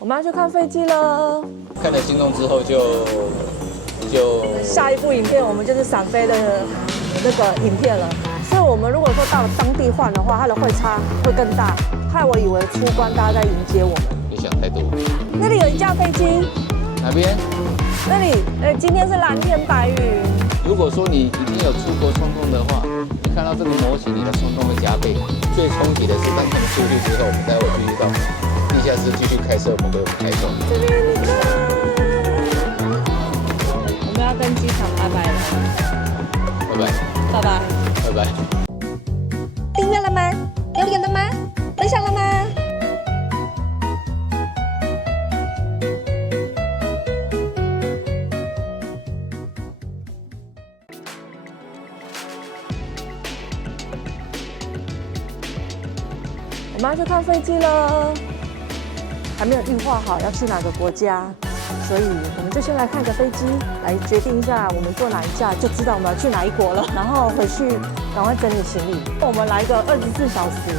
我们要去看飞机了。看了心动之后就下一部影片我们就是闪飞的那个影片了。所以我们如果说到了当地换的话，它的会差会更大，害我以为出关大家在迎接我们。你想太多。那里有一架飞机，哪边？那里今天是蓝天白云。如果说你已经有出国冲动的话，你看到这个模型，你的冲动会加倍。最冲击的是，当他们出去之后，我们待会继续到地下室继续开车，我们为我们开走。这边你看，我们要跟机场拜拜了，拜拜，拜拜，拜拜。订阅了吗？留言了吗？分享了吗？我们要去看飞机了，还没有计划好要去哪个国家，所以我们就先来看个飞机，来决定一下我们坐哪一架，就知道我们要去哪一国了。然后回去赶快整理行李。我们来个24小时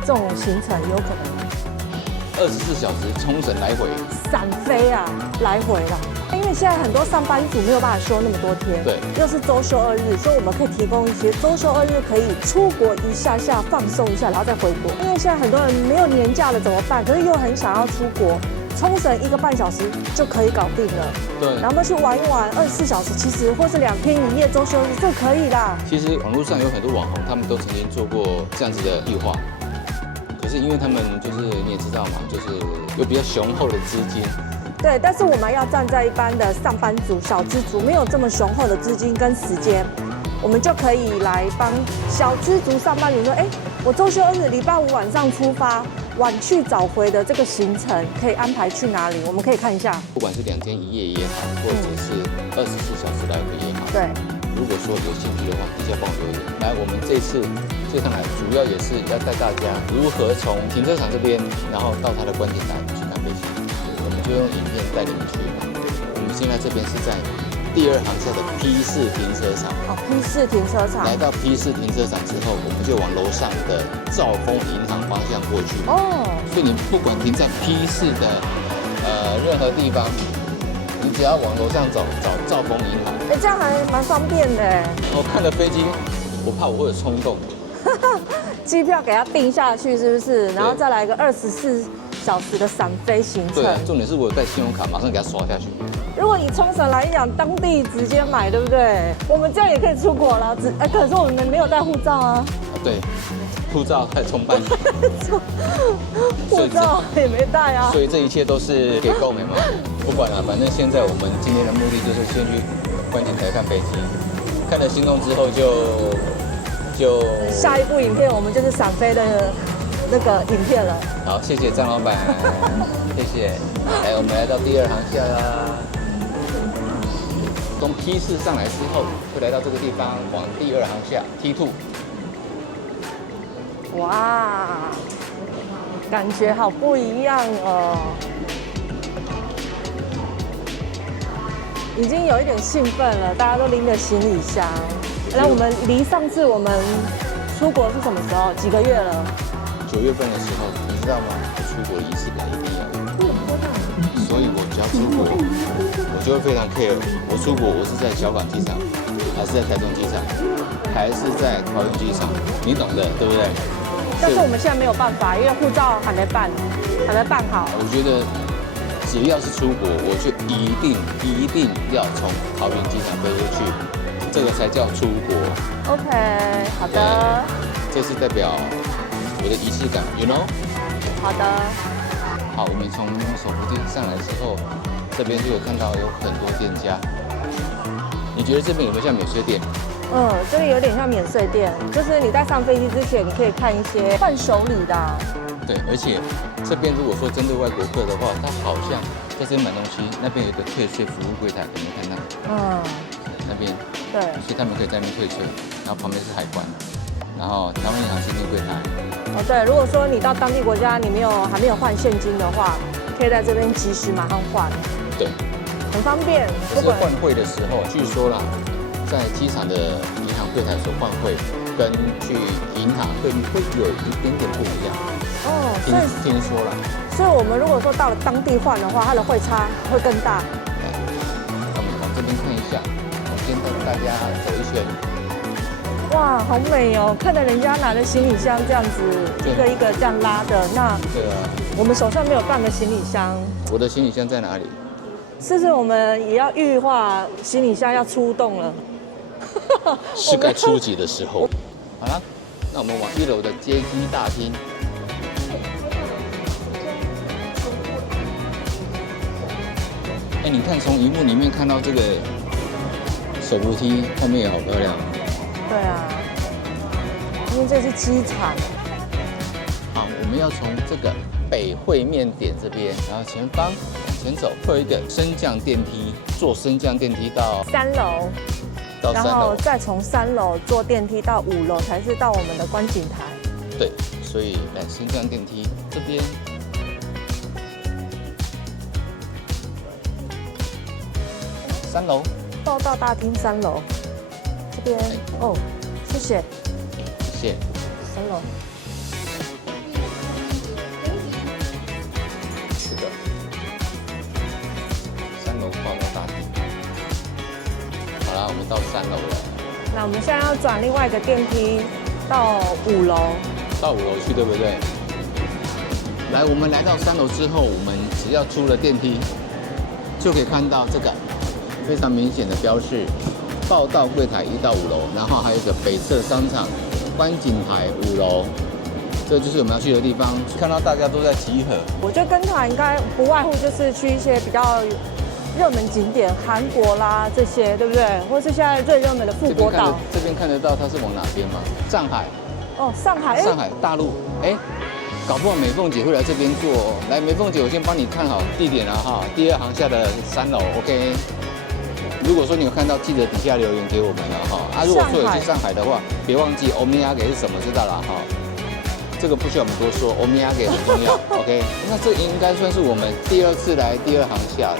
这种行程有可能24小时冲绳来回，闪飞啊，来回啦。因为现在很多上班族没有办法休那么多天，对，又是周休2日，所以我们可以提供一些周休2日可以出国一下下放松一下，然后再回国。因为现在很多人没有年假了怎么办？可是又很想要出国，冲绳1个半小时就可以搞定了。对，然后去玩一玩24小时，其实或是2天1夜周休日就可以啦。其实网络上有很多网红，他们都曾经做过这样子的计划，可是因为他们就是你也知道嘛，就是有比较雄厚的资金。对，但是我们要站在一般的上班族、小资族，没有这么雄厚的资金跟时间，我们就可以来帮小资族上班族说，哎，我周休2日，礼拜5晚上出发，晚去早回的这个行程可以安排去哪里？我们可以看一下。不管是2天1夜也好，或者是24小时来回也好。对。如果说有兴趣的话，底下帮我留言。来，我们这次趟来主要也是要带大家如何从停车场这边，然后到它的观景台去看飞机。我们就用影片带你们去。我们现在这边是在第2航厦的 P4 停车场。哦 ，P4 停车场。来到 P4 停车场之后，我们就往楼上的兆丰银行方向过去。哦。所以你不管停在 P4 的任何地方，你只要往楼上走，找兆丰银行。哎，这样还蛮方便的。我看了飞机，我怕我会有冲动。机票给它订下去是不是？然后再来一个24小时的闪飞行程。对，重点是我有带信用卡，马上给它刷下去。如果以冲绳来讲，当地直接买，对不对？我们这样也可以出国了，可是我们没有带护照啊。对，护照还重办。护照也没带啊。所以这一切都是给购买嘛。不管了，反正现在我们今天的目的就是先去观景台看飞机，看了心动之后就下一部影片我们就是闪飞的那个影片了。好，谢谢张老板，谢谢。来，我们来到第2航厦啦。从 P4 上来之后，会来到这个地方，往第2航厦 T2。哇，感觉好不一样哦。已经有一点兴奋了，大家都拎着行李箱。那我们离上次我们出国是什么时候？几个月了？9月份的时候，你知道吗？我出国仪式感一定要有。所以我只要出国，我就会非常 care。我出国，我是在小港机场，还是在台中机场，还是在桃园机场？你懂的，对不对？但是我们现在没有办法，因为护照还没办好。我觉得只要是出国，我就一定要从桃园机场飞出去，这个才叫出国。OK， 好的。这是代表我的仪式感 ，you know？ 好的。好，我们从手扶梯上来之后，这边就有看到有很多店家。你觉得这边有没有像免税店？这里有点像免税店，就是你在上飞机之前，你可以看一些伴手礼的。对，而且这边如果说针对外国客的话，他好像在这边买东西，那边有一个退税服务柜台，有没有看到？那边。对。所以他们可以在那边退税，然后旁边是海关，然后台湾银行现金柜台。对，如果说你到当地国家，你还没有换现金的话，可以在这边及时马上换。对。很方便。可是换汇的时候，据说啦。在机场的银行柜台所换汇，跟去银行会有一点点不一样。哦，所以听说了。所以我们如果说到了当地换的话，它的汇差会更大。那我们往这边看一下，我先带大家走一圈。哇，好美哦！看着人家拿着行李箱这样子一个一个这样拉的，那对啊，我们手上没有半个行李箱，我的行李箱在哪里？是不是我们也要预化行李箱要出动了？是该初级的时候。好了，那我们往1楼的接机大厅。哎，你看从荧幕里面看到这个手扶梯，后面也好漂亮。对啊，因为这是机场。好，我们要从这个北会面点这边，然后前方往前走，会有一个升降电梯，坐升降电梯到3楼，然3楼。后再从3楼坐电梯到5楼，才是到我们的观景台。对，所以来升降电梯这边。3楼，报道大厅3楼，这边哦，谢谢。谢谢。3楼。是的，3楼报道大厅。好了，我们到3楼了。那我们现在要转另外一个电梯到5楼。到5楼去，对不对？来，我们来到3楼之后，我们只要出了电梯，就可以看到这个非常明显的标示：报到柜台1到5楼，然后还有一个北侧商场观景台5楼，这就是我们要去的地方。看到大家都在集合，我觉得跟团应该不外乎就是去一些比较热门景点，韩国啦这些，对不对？或是现在最热门的富国岛。这边看得到它是往哪边吗？上海。哦，上海。上海大陆，哎，搞不好美凤姐会来这边坐哦。来，美凤姐，我先帮你看好地点了哈，第2航厦的3楼 ，OK。如果说你有看到，记得底下留言给我们了哈。啊，如果说有去上海的话，别忘记欧米亚给是什么，知道了哈。这个不需要我们多说，欧米亚给很重要，OK。那这应该算是我们第2次来第2航厦了，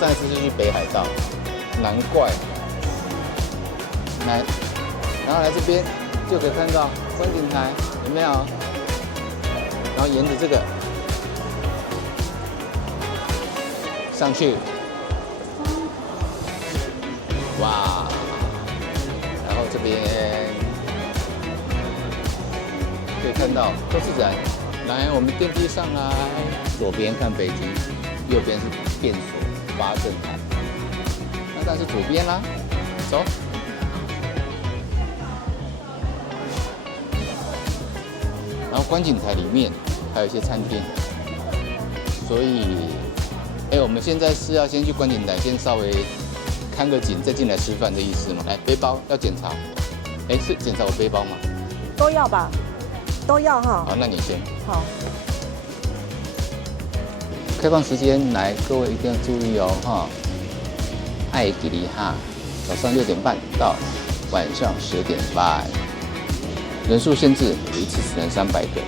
上一次是去北海道，难怪。来，然后来这边就可以看到观景台，有没有？然后沿着这个上去。哇，然后这边可以看到都是人。来，我们电梯上来，左边看飞机，右边是电所发证台。那当然是左边啦，走。然后观景台里面还有一些餐厅，所以，哎，我们现在是要先去观景台，先稍微看个景，再进来吃饭的意思吗？来，背包要检查，哎，是检查我背包吗？都要吧，都要哈。好，那你先。好。开放时间，来，各位一定要注意哦，哈。爱吉利哈，早上6点半到晚上10点半，人数限制，一次只能300个。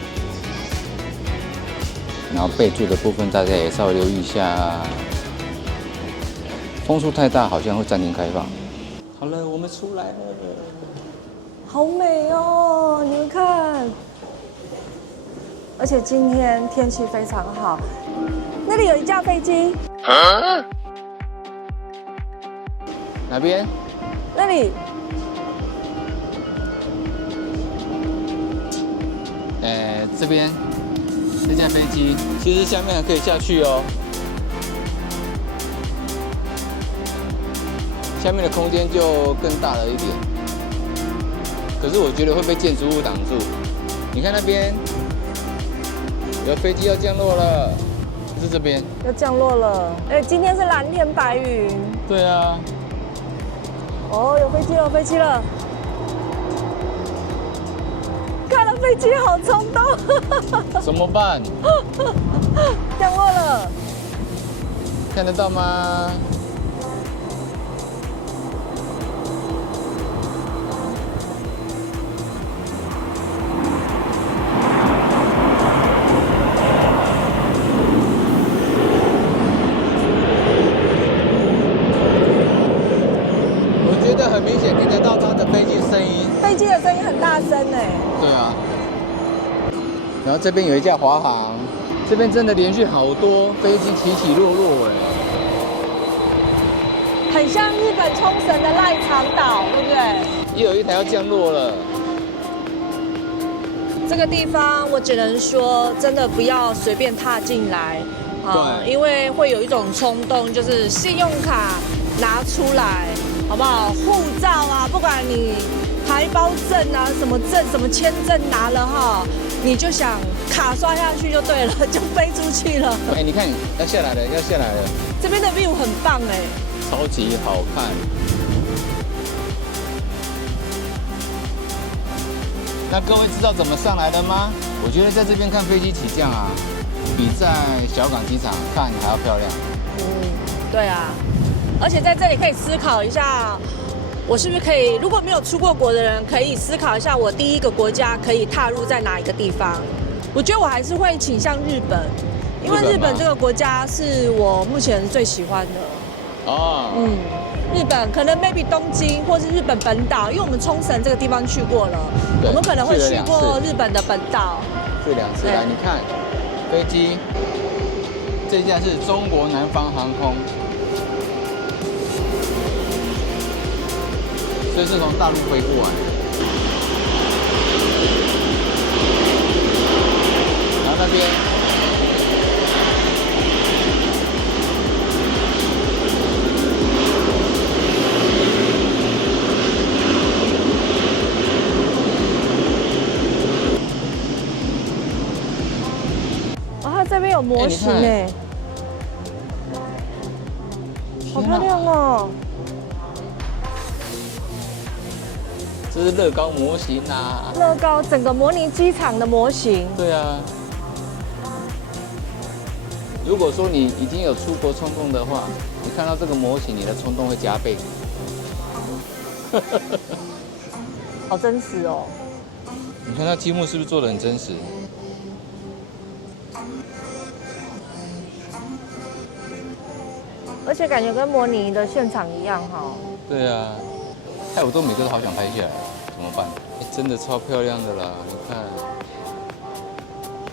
然后备注的部分大家也稍微留意一下，风速太大好像会暂停开放。好了，我们出来了，好美哦，你们看，而且今天天气非常好，那里有一架飞机，哪边？那里，这边。这架飞机其实下面还可以下去哦，下面的空间就更大了一点。可是我觉得会被建筑物挡住。你看那边有飞机要降落了，是这边要降落了。哎，今天是蓝天白云。对啊。哦，有飞机了，飞机了。看了飞机好冲动，怎么办？降落了，看得到吗？我觉得很明显，你很大声哎。对啊。然后这边有一架华航，这边真的连续好多飞机起起落落哎，很像日本冲绳的赖长岛，对不对？也有一台要降落了。这个地方我只能说，真的不要随便踏进来啊，因为会有一种冲动，就是信用卡拿出来，好不好？护照啊，不管你台胞证啊，什么证、什么签证拿了哈，你就想卡刷下去就对了，就飞出去了。哎，你看要下来了，要下来了。这边的 view 很棒哎，超级好看。那各位知道怎么上来的吗？我觉得在这边看飞机起降啊，比在小港机场看还要漂亮。对啊，而且在这里可以思考一下，我是不是可以，如果没有出过国的人，可以思考一下，我第一个国家可以踏入在哪一个地方？我觉得我还是会倾向日本，因为日本这个国家是我目前最喜欢的。哦。日本可能 maybe 东京或是日本本岛，因为我们冲绳这个地方去过了，我们可能会去过日本的本岛。去2次来，你看飞机，这架是中国南方航空，所以是从大陆飞过来，然后那边。这边有模型哎，好漂亮哦！这是乐高模型啊！乐高整个模拟机场的模型。对啊。如果说你已经有出国冲动的话，你看到这个模型，你的冲动会加倍。好真实哦！你看它积木是不是做得很真实？而且感觉跟模拟的现场一样哈。对啊，害我都每个都好想拍下来，怎么办？真的超漂亮的啦！你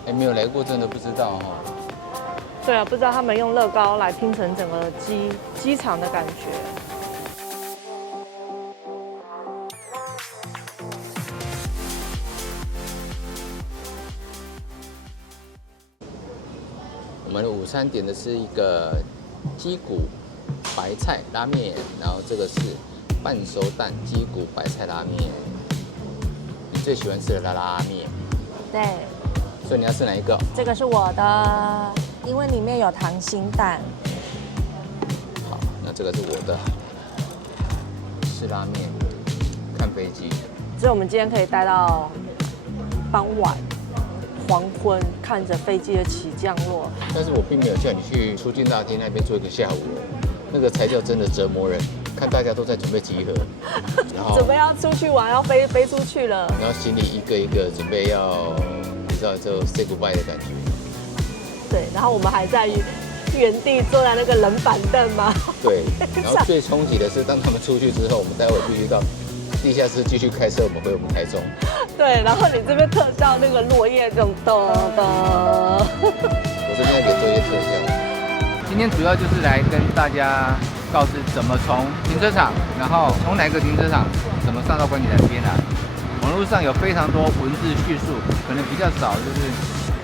看，没有来过真的不知道哈。对啊，不知道他们用乐高来拼成整个机场的感觉。我们的午餐点的是一个鸡骨白菜拉面，然后这个是半熟蛋鸡骨白菜拉面。你最喜欢吃的拉面？对。所以你要吃哪一个？这个是我的，因为里面有溏心蛋。好，那这个是我的，吃拉面，看飞机。所以我们今天可以待到傍晚。黄昏，看着飞机的起降落。但是我并没有叫你去出境大厅那边做一个下午，那个才叫真的折磨人。看大家都在准备集合，然后准备要出去玩，要飞出去了。然后行李一个一个准备要，你知道就 say goodbye 的感觉。对，然后我们还在原地坐在那个冷板凳嘛。对，然后最冲击的是，当他们出去之后，我们待会必须到地下室继续开车，我们回我们台中。对，然后你这边特效那个落叶这种咚咚，我这边要给做一些特效。今天主要就是来跟大家告知怎么从停车场，然后从哪个停车场怎么上到观景台这边来。网络上有非常多文字叙述，可能比较少，就是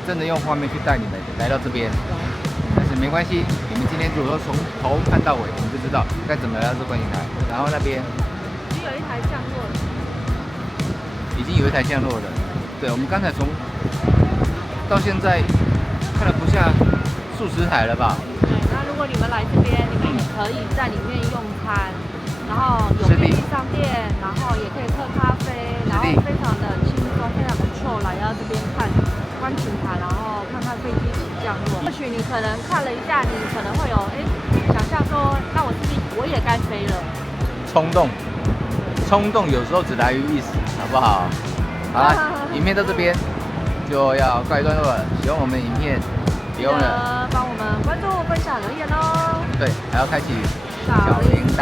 真的用画面去带你们来到这边。但是没关系，你们今天如果说从头看到尾，你们就知道该怎么来到这观景台。然后那边已经有一台降落了。已经有一台降落了，对，我们刚才从到现在看了不下数十台了吧？对，那如果你们来这边，你们也可以在里面用餐，然后有便利商店，然后也可以喝咖啡，然后非常的轻松，非常的 chill 来到这边看观景台，然后看看飞机起降落。或许你可能看了一下，你可能会有想象说，那我是不是我也该飞了？冲动有时候只来于一时，好不好？好了，影片到这边就要告一段落了。喜欢我们影片，别忘了帮我们关注、分享、留言哦。对，还要开启小铃铛，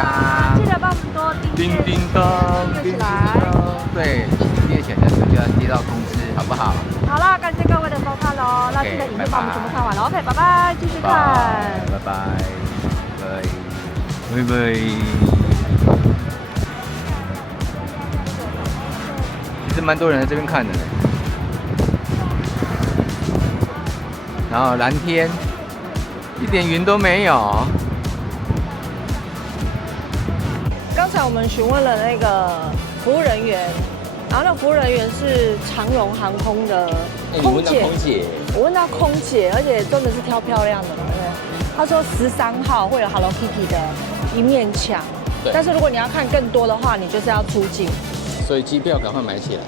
记得帮我们多叮叮当，订阅起来。对，猎犬的时候就要接到通知，好不好？好啦，感谢各位的收看喽，那今天影片把我们全部看完了 ，OK， 拜拜，继续看。拜拜，拜拜。其实蛮多人在这边看的呢。然后蓝天，一点云都没有。刚才我们询问了那个服务人员，然后那个服务人员是长荣航空的空姐。我问到空姐，而且真的是挑漂亮的嘛，对不对？他说13号会有 Hello Kitty 的一面墙，但是如果你要看更多的话，你就是要出境。所以机票赶快买起来。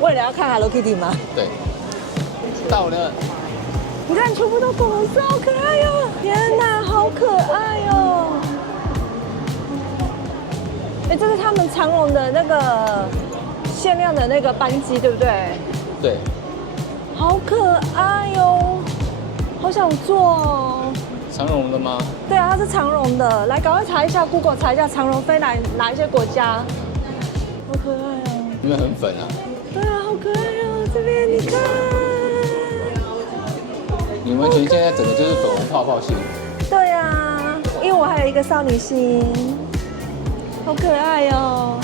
为了要看 Hello Kitty 吗？对，到了。你看，全部都粉红色，好可爱哟！天哪，好可爱哟！哎，这是他们长荣的那个限量的那个班机，对不对？对。好可爱哟，好想坐哦。长荣的吗？对啊，它是长荣的。来，赶快查一下 ，Google 查一下长荣飞哪一些国家。好可爱哦！因为很粉啊。对啊，好可爱哦！这边你看。你完全现在整个就是粉红泡泡型。对啊，因为我还有一个少女心，好可爱哦！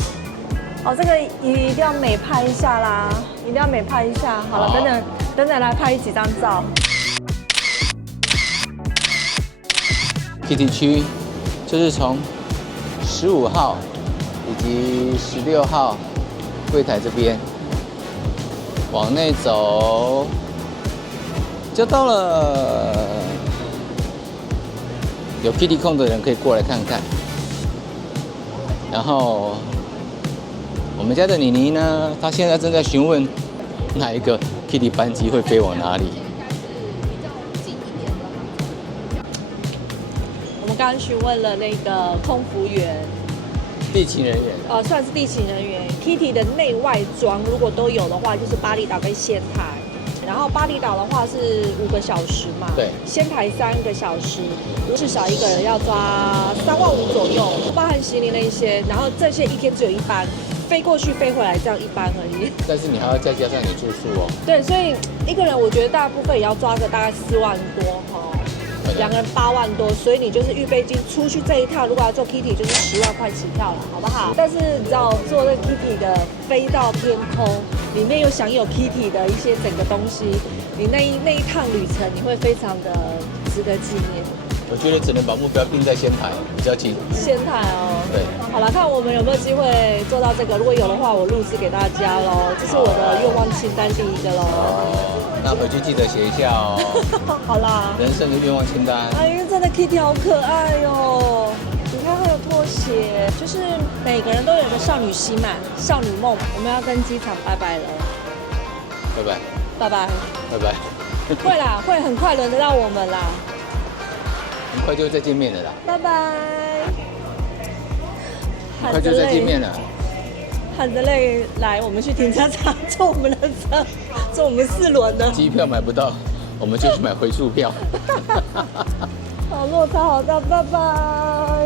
哦，这个一定要美拍一下啦，一定要美拍一下。好了，等等来拍几张照。Kitty 区就是从15号以及16号柜台这边往内走。就到了，有 Kitty 控的人可以过来看看。然后我们家的妮妮呢，她现在正在询问哪一个 Kitty 班机会飞往哪里。我们刚刚询问了那个空服员，地勤人员，算是地勤人员。Kitty 的内外装如果都有的话，就是巴厘岛跟仙台。然后巴厘岛的话是5个小时嘛，对，仙台3个小时，至少一个人要抓35000左右，包含行李那一些。然后这些一天只有1班，飞过去飞回来这样1班而已。但是你还要再加上你住宿哦。对，所以一个人我觉得大部分也要抓个大概4万多哈，2个人8万多，所以你就是预备金出去这一趟，如果要做 Kitty 就是10万块起跳了，好不好？但是你知道做这 Kitty 的飞到天空。里面有享有 Kitty 的一些整个东西，你那一趟旅程你会非常的值得纪念。我觉得只能把目标定在仙台比较近。仙台哦，对。好了，看我们有没有机会做到这个。如果有的话，我录制给大家喽。这是我的愿望清单第1个喽。那回去记得写一下哦。好啦。人生的愿望清单。哎呀，真的 Kitty 好可爱哟！你看还有拖鞋，就是每个人都有个少女心嘛，少女梦。我们要跟机场拜拜了，拜拜，拜拜，拜拜。会啦，会很快轮得到我们啦，很快就再见面了啦。拜拜。很快就再见面了。喊着累来，我们去停车场坐我们的车，坐我们4轮的。机票买不到，我们就去买回数票。好，落差好大，拜拜。